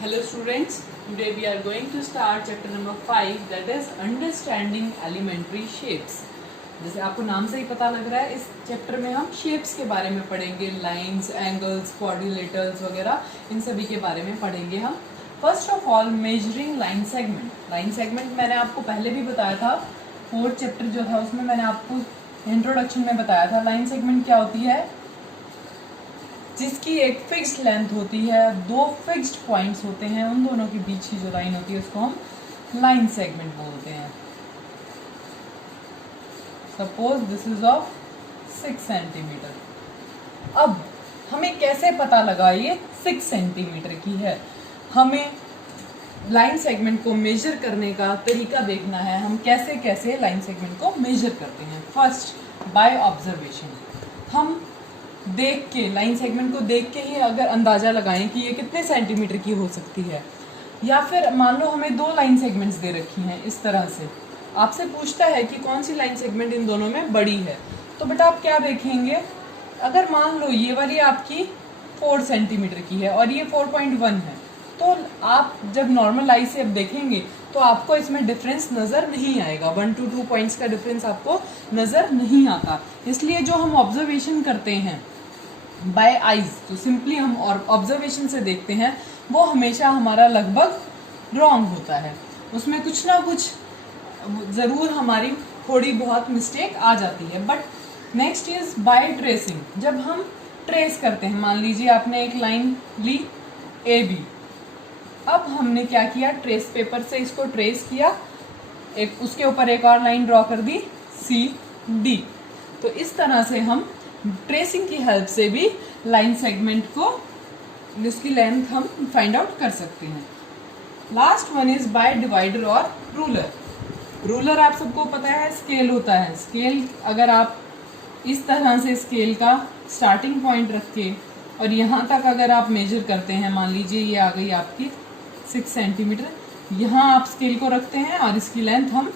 Hello students, today we are going to start chapter number 5 that is understanding elementary shapes। जैसे आपको नाम से ही पता लग रहा है, इस चैप्टर में हम शेप्स के बारे में पढ़ेंगे, लाइंस, एंगल्स, क्वाड्रिलेटरल्स वगैरह इन सभी के बारे में पढ़ेंगे हम। First of all measuring line segment. Line segment मैंने आपको पहले भी बताया था, फोर्थ चैप्टर जो था उसमें मैंने आपको इंट्रोडक्शन में बताया था। लाइन सेगमेंट क्या होती है? जिसकी एक फिक्स्ड लेंथ होती है, दो फिक्स्ड पॉइंट्स होते हैं, उन दोनों के बीच की जो लाइन होती है उसको हम लाइन सेगमेंट बोलते हैं। Suppose this is of 6 centimetre. अब हमें कैसे पता लगा ये 6 सेंटीमीटर की है? हमें लाइन सेगमेंट को मेजर करने का तरीका देखना है, हम कैसे कैसे लाइन सेगमेंट को मेजर करते हैं। फर्स्ट बाय ऑब्जर्वेशन, हम देख के लाइन सेगमेंट को देख के ही अगर अंदाजा लगाएं कि ये कितने सेंटीमीटर की हो सकती है। या फिर मान लो हमें दो लाइन सेगमेंट्स दे रखी हैं इस तरह से, आपसे पूछता है कि कौन सी लाइन सेगमेंट इन दोनों में बड़ी है, तो बेटा आप क्या देखेंगे? अगर मान लो ये वाली आपकी 4 सेंटीमीटर की है और ये 4.1 है, तो आप जब नॉर्मल आई से अब देखेंगे तो आपको इसमें डिफरेंस नज़र नहीं आएगा। 1 to 2 पॉइंट्स का डिफरेंस आपको नज़र नहीं आता। इसलिए जो हम ऑब्जर्वेशन करते हैं बाय आइज, तो सिंपली हम ऑब्जर्वेशन से देखते हैं, वो हमेशा हमारा लगभग रॉन्ग होता है। उसमें कुछ ना कुछ ज़रूर हमारी थोड़ी बहुत मिस्टेक आ जाती है। But next is by tracing. जब हम ट्रेस करते हैं, मान लीजिए आपने एक लाइन ली AB, अब हमने क्या किया, ट्रेस पेपर से इसको ट्रेस किया, एक उसके ऊपर एक और लाइन ड्रॉ कर दी CD। तो इस तरह से हम ट्रेसिंग की हेल्प से भी लाइन सेगमेंट को, उसकी लेंथ हम फाइंड आउट कर सकते हैं। Last one is by divider और रूलर। रूलर आप सबको पता है स्केल होता है। स्केल अगर आप इस तरह से स्केल का स्टार्टिंग पॉइंट रख के और यहाँ तक अगर आप मेजर करते हैं, मान लीजिए ये आ गई आपकी 6 सेंटीमीटर, यहाँ आप स्केल को रखते हैं और इसकी लेंथ हम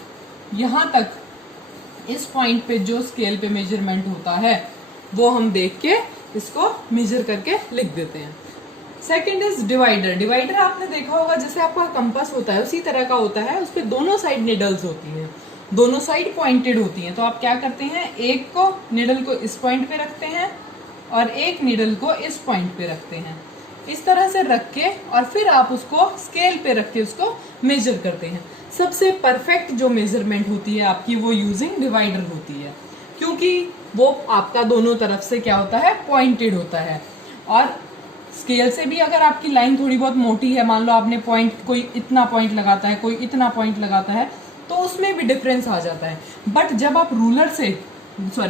यहाँ तक इस पॉइंट पे जो स्केल पे मेजरमेंट होता है वो हम देख के इसको मेजर करके लिख देते हैं। Second is divider. डिवाइडर आपने देखा होगा, जैसे आपका कंपास होता है उसी तरह का होता है, उस पर दोनों साइड निडल्स होती हैं, दोनों साइड पॉइंटेड होती हैं। तो आप क्या करते हैं, एक को निडल को इस पॉइंट पे रखते हैं और एक निडल को इस पॉइंट पे रखते हैं। इस तरह से रख के और फिर आप उसको स्केल पे रख के उसको मेजर करते हैं। सबसे परफेक्ट जो मेजरमेंट होती है आपकी वो यूजिंग डिवाइडर होती है, क्योंकि वो आपका दोनों तरफ से क्या होता है, पॉइंटेड होता है। और स्केल से भी अगर आपकी लाइन थोड़ी बहुत मोटी है, मान लो आपने पॉइंट, कोई इतना पॉइंट लगाता है, कोई इतना पॉइंट लगाता है, तो उसमें भी डिफरेंस आ जाता है। बट जब आप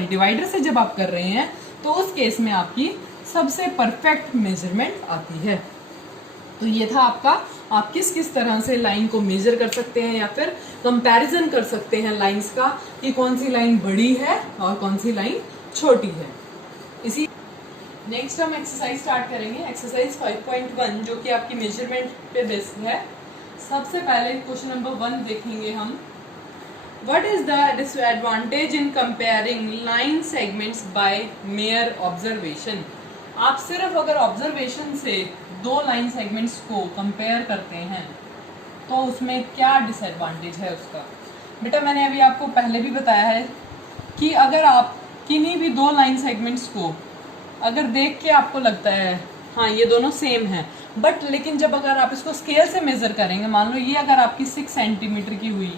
डिवाइडर से जब आप कर रहे हैं तो उस केस में आपकी सबसे परफेक्ट मेजरमेंट आती है। तो ये था आपका, आप किस किस तरह से लाइन को मेजर कर सकते हैं या फिर कंपैरिजन कर सकते हैं लाइंस का, कि कौन सी लाइन बड़ी है और कौन सी लाइन छोटी है। इसी नेक्स्ट हम एक्सरसाइज स्टार्ट करेंगे, एक्सरसाइज 5.1 जो कि आपकी मेजरमेंट पे बेस्ड है। सबसे पहले क्वेश्चन नंबर 1 देखेंगे हम। What is the disadvantage in comparing line segments by mere observation? आप सिर्फ अगर ऑब्जर्वेशन से दो लाइन सेगमेंट्स को कंपेयर करते हैं तो उसमें क्या डिसएडवांटेज है उसका? बेटा मैंने अभी आपको पहले भी बताया है कि अगर आप किन्हीं भी दो लाइन सेगमेंट्स को अगर देख के आपको लगता है हाँ ये दोनों सेम हैं, बट लेकिन जब अगर आप इसको स्केल से मेजर करेंगे, मान लो ये अगर आपकी 6 सेंटीमीटर की हुई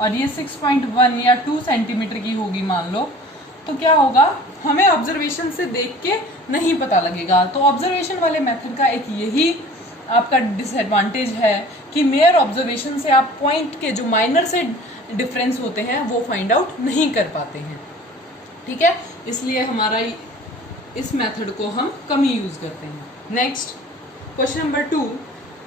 और ये 6.1 या 2 सेंटीमीटर की होगी मान लो, तो क्या होगा, हमें ऑब्जर्वेशन से देख के नहीं पता लगेगा। तो ऑब्जर्वेशन वाले मेथड का एक यही आपका डिसएडवांटेज है कि मेयर ऑब्जर्वेशन से आप पॉइंट के जो माइनर से डिफरेंस होते हैं वो फाइंड आउट नहीं कर पाते हैं। ठीक है, इसलिए हमारा इस मेथड को हम कम ही यूज करते हैं। Next question number 2,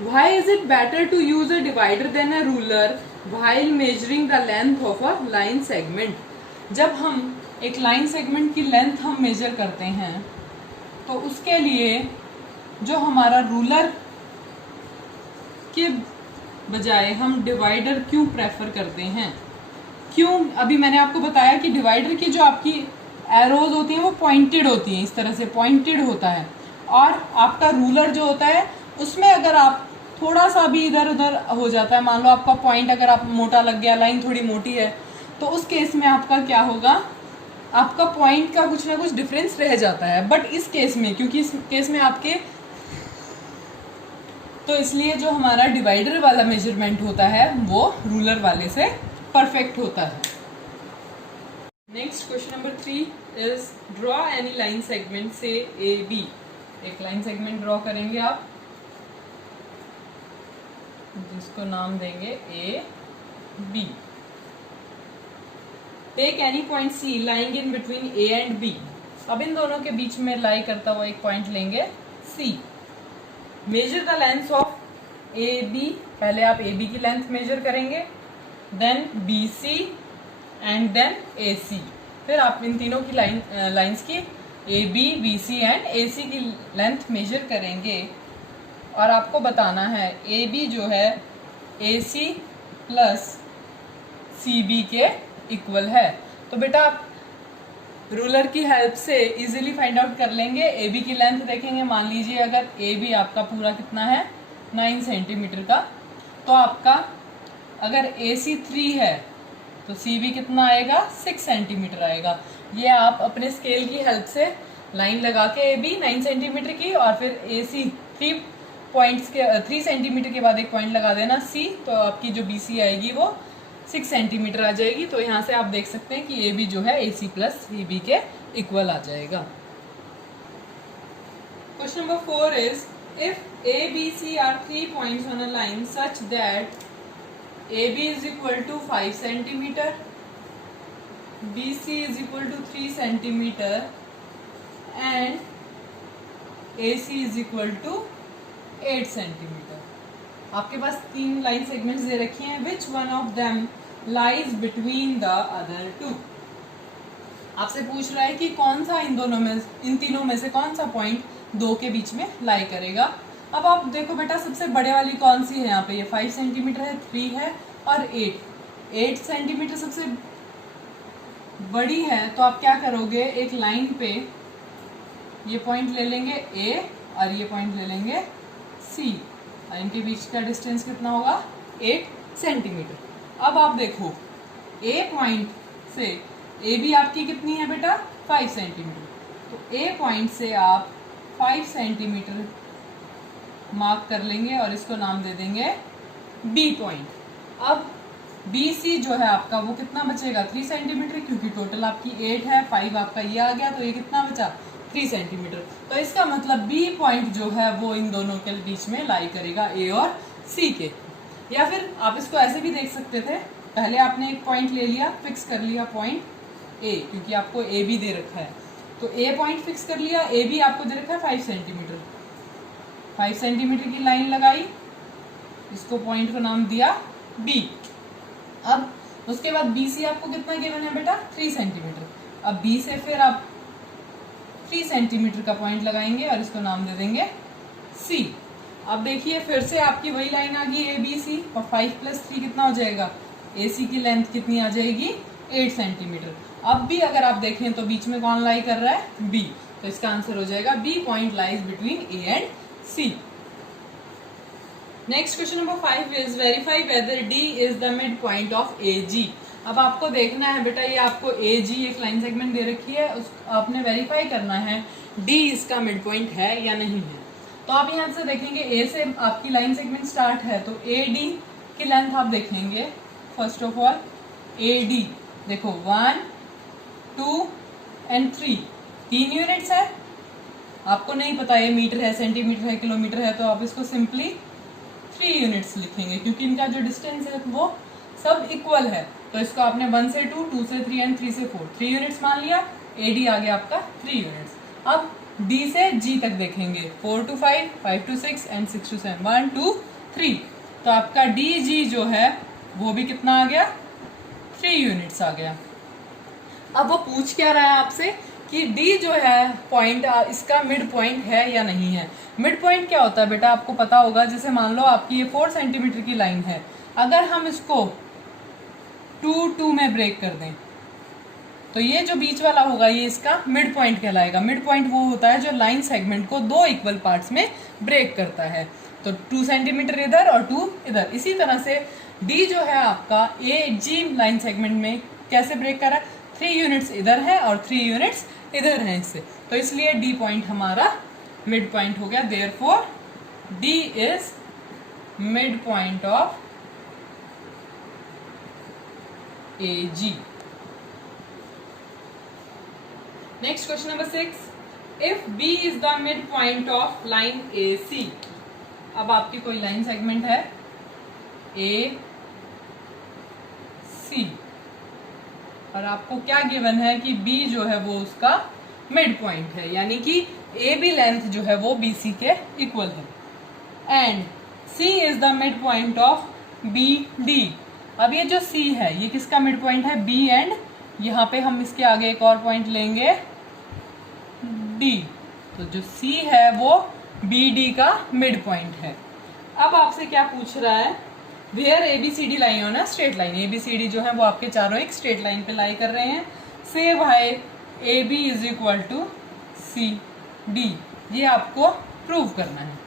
why is it better to use a divider than a ruler while measuring the length of a line segment? जब हम एक लाइन सेगमेंट की लेंथ हम मेजर करते हैं तो उसके लिए जो हमारा रूलर के बजाय हम डिवाइडर क्यों प्रेफर करते हैं? क्यों? अभी मैंने आपको बताया कि डिवाइडर की जो आपकी एरोज होती हैं वो पॉइंटेड होती हैं, इस तरह से पॉइंटेड होता है, और आपका रूलर जो होता है उसमें अगर आप थोड़ा सा भी इधर उधर हो जाता है, मान लो आपका पॉइंट अगर आप मोटा लग गया, लाइन थोड़ी मोटी है, तो उस केस में आपका क्या होगा, आपका पॉइंट का कुछ ना कुछ डिफरेंस रह जाता है। बट इस केस में, क्योंकि इस केस में आपके, तो इसलिए जो हमारा डिवाइडर वाला मेजरमेंट होता है वो रूलर वाले से परफेक्ट होता है। Next question number 3 is draw any line segment से ए बी। एक लाइन सेगमेंट ड्रॉ करेंगे आप, जिसको नाम देंगे A B. Take any point C lying in between A and B. अब इन दोनों के बीच में लाई करता हुआ एक पॉइंट लेंगे C. Measure the length of A B. पहले आप ए बी की लेंथ मेजर करेंगे, then B C and then A C. फिर आप इन तीनों की लाइंस की ए बी सी एंड ए सी की लेंथ मेजर करेंगे और आपको बताना है ए बी जो है A C plus C B के इक्वल है। तो बेटा आप रूलर की हेल्प से इजीली फाइंड आउट कर लेंगे। ए बी की लेंथ देखेंगे, मान लीजिए अगर ए बी आपका पूरा कितना है 9 सेंटीमीटर का, तो आपका अगर ए सी 3 है तो सी बी कितना आएगा 6 सेंटीमीटर आएगा। ये आप अपने स्केल की हेल्प से लाइन लगा के ए बी 9 सेंटीमीटर की और फिर ए सी 3 सेंटीमीटर के बाद एक पॉइंट लगा देना सी, तो आपकी जो बी सी आएगी वो 6 सेंटीमीटर आ जाएगी। तो यहाँ से आप देख सकते हैं कि ए बी जो है A C plus C B के इक्वल आ जाएगा। Question number 4 is if A B C are 3 points on a line such that A B is equal to 5 centimetre, B C is equal to 3 centimetre and A C is equal to 8 centimetre. आपके पास 3 line segments दे रखी हैं। Which one of them lies between the other 2। आपसे पूछ रहा है कि कौन सा इन तीनों में से कौन सा पॉइंट 2 के बीच में लाई करेगा। अब आप देखो बेटा सबसे बड़े वाली कौन सी है, यहाँ पे ये 5 सेंटीमीटर है, 3 है और 8 सेंटीमीटर सबसे बड़ी है। तो आप क्या करोगे, एक लाइन पे ये पॉइंट ले लेंगे ए और ये पॉइंट ले लेंगे सी, और इनके बीच का डिस्टेंस कितना होगा 8 सेंटीमीटर। अब आप देखो ए पॉइंट से ए बी आपकी कितनी है बेटा 5 सेंटीमीटर, तो ए पॉइंट से आप 5 सेंटीमीटर मार्क कर लेंगे और इसको नाम दे देंगे बी पॉइंट। अब बी सी जो है आपका वो कितना बचेगा 3 सेंटीमीटर, क्योंकि टोटल आपकी 8 है, 5 आपका ये आ गया, तो ये कितना बचा 3 सेंटीमीटर। तो इसका मतलब बी पॉइंट जो है वो इन दोनों के बीच में लाई करेगा ए और सी के। या फिर आप इसको ऐसे भी देख सकते थे, पहले आपने एक पॉइंट ले लिया, फिक्स कर लिया पॉइंट ए, क्योंकि आपको ए बी दे रखा है, तो ए पॉइंट फिक्स कर लिया, ए बी आपको दे रखा है 5 सेंटीमीटर, 5 सेंटीमीटर की लाइन लगाई, इसको पॉइंट को नाम दिया बी। अब उसके बाद बी सी आपको कितना गिवन है बेटा 3 सेंटीमीटर। अब बी से फिर आप 3 सेंटीमीटर का पॉइंट लगाएंगे और इसको नाम दे देंगे सी। अब देखिए फिर से आपकी वही लाइन आ गई ए बी सी, और 5 + 3 कितना हो जाएगा, ए सी की लेंथ कितनी आ जाएगी 8 सेंटीमीटर। अब भी अगर आप देखें तो बीच में कौन लाई कर रहा है बी, तो इसका आंसर हो जाएगा B point lies between A and C. Next question number 5 is verify whether D is the mid point of A G. अब आपको देखना है बेटा, ये आपको ए जी एक लाइन सेगमेंट दे रखी है, आपने वेरीफाई करना है डी इसका मिड पॉइंट है या नहीं है। तो आप यहाँ से देखेंगे ए से आपकी लाइन सेगमेंट स्टार्ट है, तो ए डी की लेंथ आप देखेंगे। First of all A D देखो 1 2 एंड 3 यूनिट्स है। आपको नहीं पता ये मीटर है, सेंटीमीटर है, किलोमीटर है, तो आप इसको सिंपली 3 यूनिट्स लिखेंगे, क्योंकि इनका जो डिस्टेंस है वो सब इक्वल है। तो इसको आपने 1 से 2, 2 से 3 एंड 3 से 4, 3 यूनिट्स मान लिया। ए डी आ गया आपका 3 यूनिट्स। अब डी से जी तक देखेंगे, 4 to 5, 5 to 6 एंड 6 to 7, 1 2 3। तो आपका डी जी जो है वो भी कितना आ गया 3 यूनिट्स आ गया। अब वो पूछ क्या रहा है आपसे कि डी जो है पॉइंट इसका मिड पॉइंट है या नहीं है। मिड पॉइंट क्या होता है बेटा आपको पता होगा, जैसे मान लो आपकी ये 4 सेंटीमीटर की लाइन है, अगर हम इसको 2 2 में ब्रेक कर दें तो ये जो बीच वाला होगा ये इसका मिड पॉइंट कहलाएगा। मिड पॉइंट वो होता है जो लाइन सेगमेंट को 2 इक्वल पार्ट्स में ब्रेक करता है। तो 2 सेंटीमीटर इधर और 2 इधर। इसी तरह से डी जो है आपका ए जी लाइन सेगमेंट में कैसे ब्रेक कर रहा है, 3 यूनिट्स इधर है और 3 यूनिट्स इधर है इससे, तो इसलिए डी पॉइंट हमारा मिड पॉइंट हो गया। Therefore D is mid point of A G. Next question number 6, if B is the mid point of line A C. अब आपकी कोई लाइन सेगमेंट है ए सी और आपको क्या गिवन है कि बी जो है वो उसका मिड पॉइंट है, यानी कि ए बी लेंथ जो है वो बी सी के इक्वल है and C is the mid point of B D. अब ये जो सी है ये किसका मिड पॉइंट है, बी एंड यहाँ पे हम इसके आगे एक और पॉइंट लेंगे डी, तो जो सी है वो बी डी का मिड पॉइंट है। अब आपसे क्या पूछ रहा है, where A B C D lie on a straight line. A B C D जो है वो आपके चारों एक स्ट्रेट लाइन पे लाई कर रहे हैं। से भाई A B is equal to C D, ये आपको प्रूव करना है।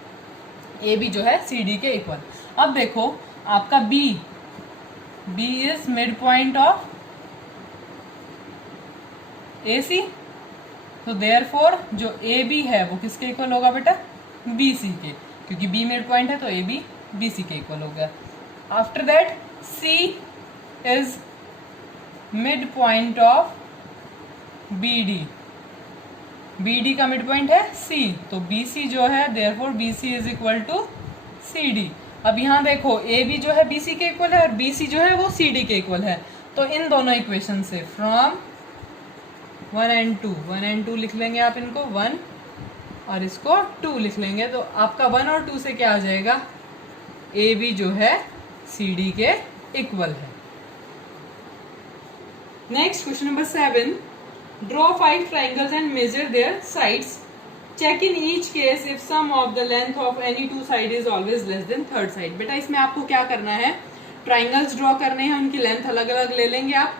ए बी जो है सी डी के इक्वल। अब देखो आपका B is mid point of A C, तो देयरफॉर जो ए बी है वो किसके इक्वल होगा बेटा, बी सी के, क्योंकि बी मिड पॉइंट है तो ए बी बी सी के इक्वल हो गया। After that C is mid point of B D, B D का मिड पॉइंट है सी, तो बी सी जो है therefore B C is equal to C D. अब यहाँ देखो ए बी जो है बी सी के इक्वल है और बी सी जो है वो सी डी के इक्वल है, तो इन दोनों इक्वेशन से फ्रॉम 1 and 2 लिख लेंगे आप इनको, 1 और इसको 2 लिख लेंगे, तो आपका 1 और 2 से क्या आ जाएगा, ए बी जो है सी डी के इक्वल है। Next question number 7, draw 5 triangles and measure their sides, check in each case if sum of the length of any 2 side is always less than third side. बेटा इसमें आपको क्या करना है, ट्राइंगल्स ड्रॉ करने हैं, उनकी लेंथ अलग अलग ले लेंगे आप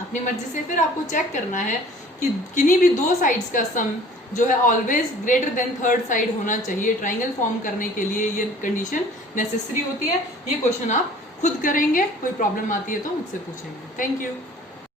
अपनी मर्जी से, फिर आपको चेक करना है कि किन्हीं भी 2 साइड्स का सम जो है always greater than third side होना चाहिए। ट्राइंगल फॉर्म करने के लिए ये कंडीशन नेसेसरी होती है। ये क्वेश्चन आप खुद करेंगे, कोई प्रॉब्लम आती है तो मुझसे पूछेंगे। Thank you.